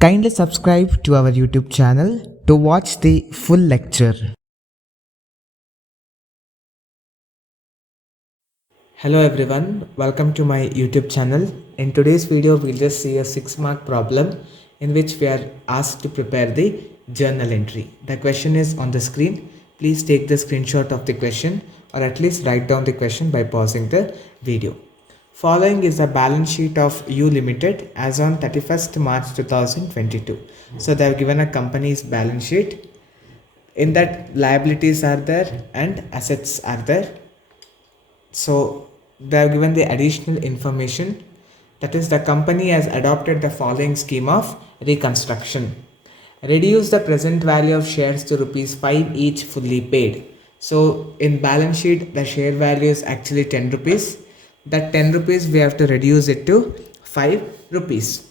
Kindly subscribe to our YouTube channel to watch the full lecture. Hello everyone, welcome to my YouTube channel. In today's video, we'll just see a 6-mark problem in which we are asked to prepare the journal entry. The question is on the screen. Please take the screenshot of the question or at least write down the question by pausing the video. Following is the balance sheet of U Limited as on 31st March 2022. So they have given a company's balance sheet. In that, liabilities are there and assets are there. So they have given the additional information, that is the company has adopted the following scheme of reconstruction. Reduce the present value of shares to rupees 5 each fully paid. So in balance sheet the share value is actually 10 rupees. That 10 rupees we have to reduce it to 5 rupees.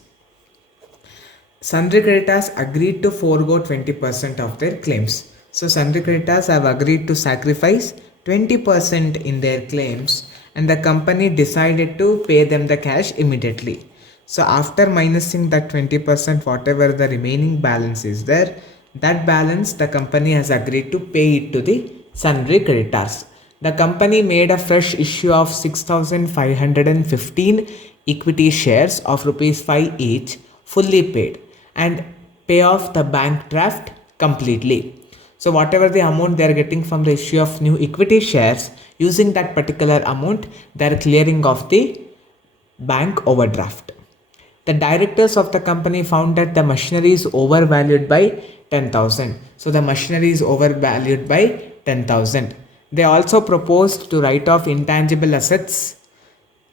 Sundry creditors agreed to forego 20% of their claims. So sundry creditors have agreed to sacrifice 20% in their claims and the company decided to pay them the cash immediately. So after minusing that 20%, whatever the remaining balance is there, that balance the company has agreed to pay it to the sundry creditors. The company made a fresh issue of 6,515 equity shares of rupees 5 each, fully paid, and pay off the bank draft completely. So whatever the amount they are getting from the issue of new equity shares, using that particular amount they are clearing off the bank overdraft. The directors of the company found that the machinery is overvalued by 10,000. So the machinery is overvalued by 10,000. They also proposed to write off intangible assets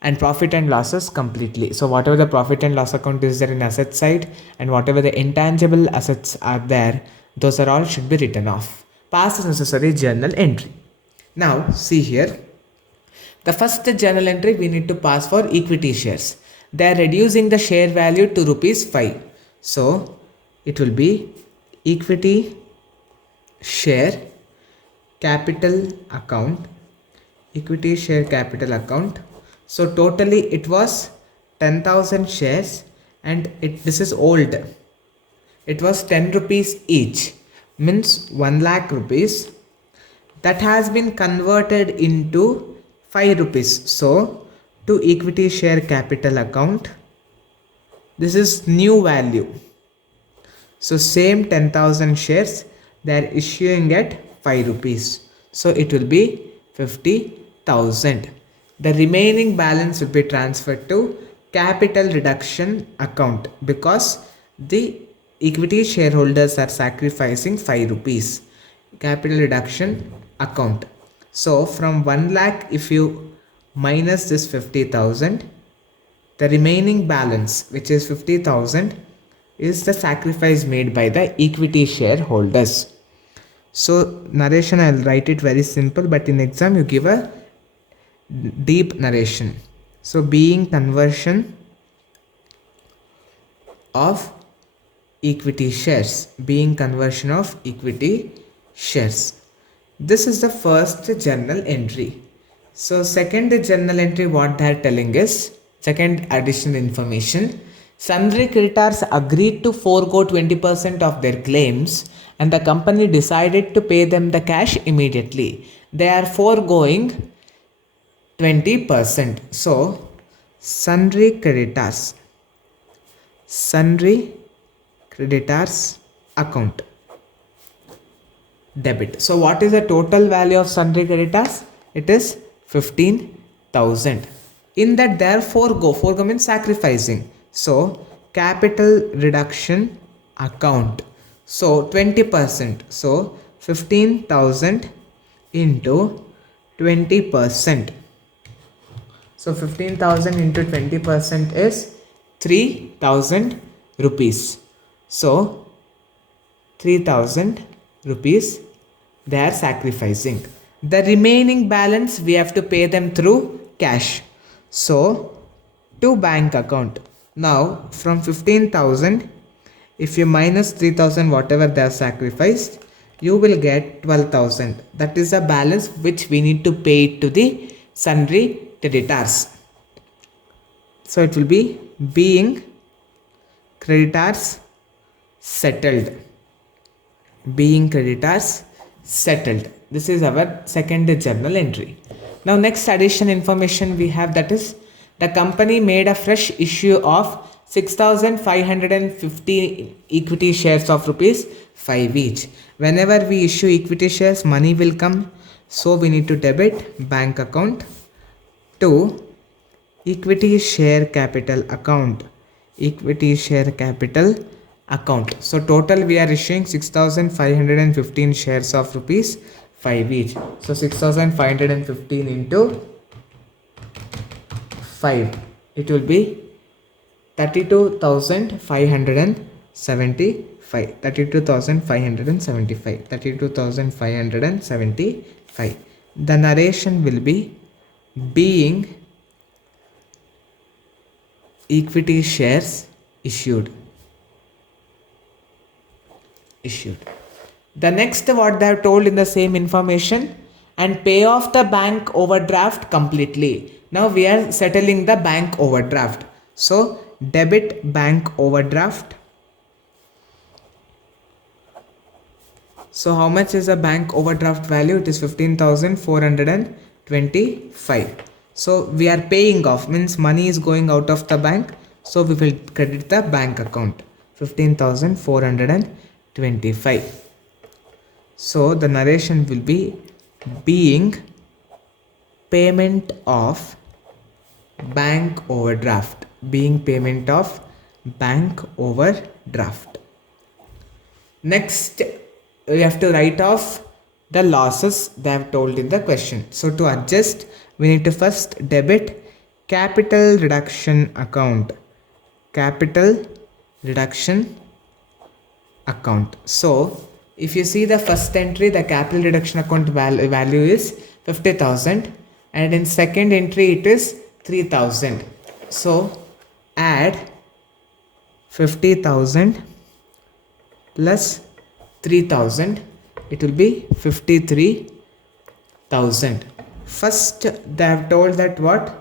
and profit and losses completely. So whatever the profit and loss account is there in asset side and whatever the intangible assets are there, those are all should be written off. Pass the necessary journal entry. Now see here, the first journal entry we need to pass for equity shares. They are reducing the share value to rupees 5. So it will be equity share capital account, equity share capital account. So totally it was 10,000 shares and this is old. It was 10 rupees each, means 1 lakh rupees. That has been converted into 5 rupees. So to equity share capital account, this is new value. So same 10,000 shares they are issuing at 5 rupees. So it will be 50,000. The remaining balance will be transferred to capital reduction account because the equity shareholders are sacrificing 5 rupees. Capital reduction account. So from 1 lakh, if you minus this 50,000, the remaining balance, which is 50,000, is the sacrifice made by the equity shareholders. So narration, I'll write it very simple, but in exam you give a deep narration. So being conversion of equity shares, being conversion of equity shares. This is the first journal entry. So second journal entry, what they are telling is, second additional information, sundry creditors agreed to forego 20% of their claims and the company decided to pay them the cash immediately. They are foregoing 20%. So sundry creditors account debit. So what is the total value of sundry creditors? It is 15,000. In that they are forego means sacrificing. So capital reduction account. So 20%. So 15,000 into 20%. So 15,000 into 20% is 3,000 rupees. So 3,000 rupees they are sacrificing. The remaining balance we have to pay them through cash. So to bank account. Now from 15,000, if you minus 3,000 whatever they have sacrificed, you will get 12,000. That is the balance which we need to pay to the sundry creditors. So it will be being creditors settled. Being creditors settled. This is our second journal entry. Now next addition information we have, that is the company made a fresh issue of 6,550 equity shares of rupees 5 each. Whenever we issue equity shares, money will come, so we need to debit bank account to equity share capital account. Equity share capital account. So total we are issuing 6,515 shares of rupees 5 each. So 6,515 into 5, it will be 32,575. 32,575. The narration will be being equity shares issued. The next, what they have told in the same information, and pay off the bank overdraft completely. Now we are settling the bank overdraft. So debit bank overdraft. So how much is the bank overdraft value? It is 15,425. So we are paying off, means money is going out of the bank. So we will credit the bank account 15,425. So the narration will be being payment of bank overdraft. Being payment of bank overdraft. Next, we have to write off the losses they have told in the question. So to adjust, we need to first debit capital reduction account. Capital reduction account. So if you see the first entry, the capital reduction account value is 50,000, and in second entry it is 3,000. So add 50,000 plus 3,000, it will be 53,000. First they have told that what?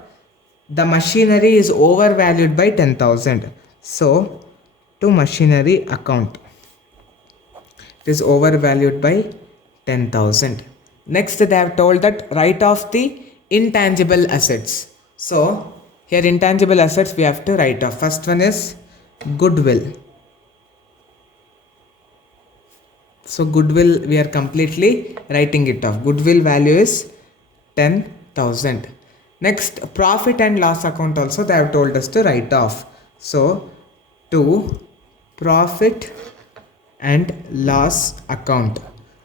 The machinery is overvalued by 10,000. So to machinery account, it is overvalued by 10,000. Next they have told that write off the intangible assets. So here intangible assets we have to write off. First one is goodwill. So goodwill we are completely writing it off. Goodwill value is 10,000. Next, profit and loss account also they have told us to write off. So to profit and loss account,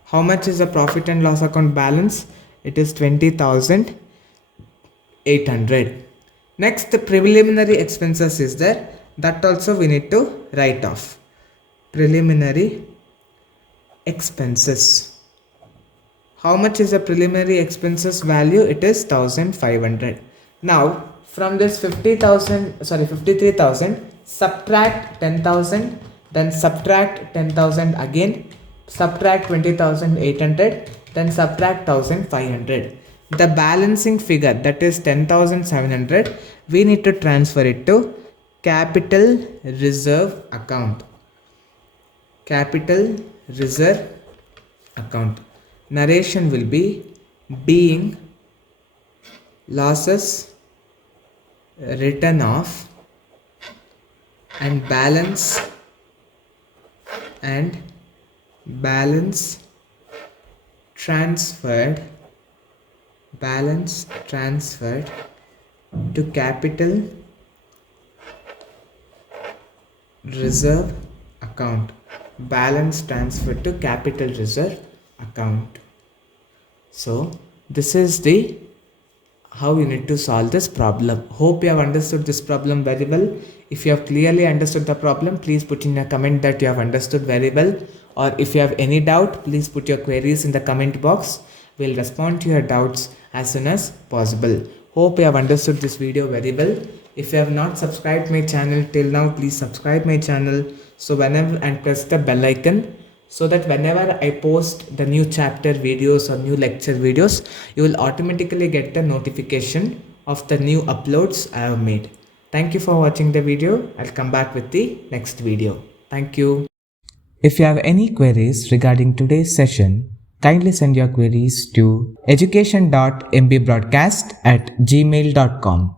how much is the profit and loss account balance? It is 20,800. Next, the preliminary expenses is there, that also we need to write off. Preliminary expenses. How much is the preliminary expenses value? It is 1,500. Now from this 53,000 subtract 10,000, then subtract 10,000 again, subtract 20,800, then subtract 1,500. The balancing figure, that is 10,700, we need to transfer it to capital reserve account. Capital reserve account. Narration will be being losses written off and balance transferred to capital reserve account. Balance transferred to capital reserve account. So this is the how you need to solve this problem. Hope you have understood this problem very well. If you have clearly understood the problem, please put in a comment that you have understood very well, or if you have any doubt, please put your queries in the comment box. We'll respond to your doubts as soon as possible. Hope you have understood this video very well. If you have not subscribed my channel till now, please subscribe my channel, so whenever, and press the bell icon, so that whenever I post the new chapter videos or new lecture videos, you will automatically get the notification of the new uploads I have made. Thank you for watching the video. I'll come back with the next video. Thank you. If you have any queries regarding today's session, kindly send your queries to education.mbroadcast@gmail.com.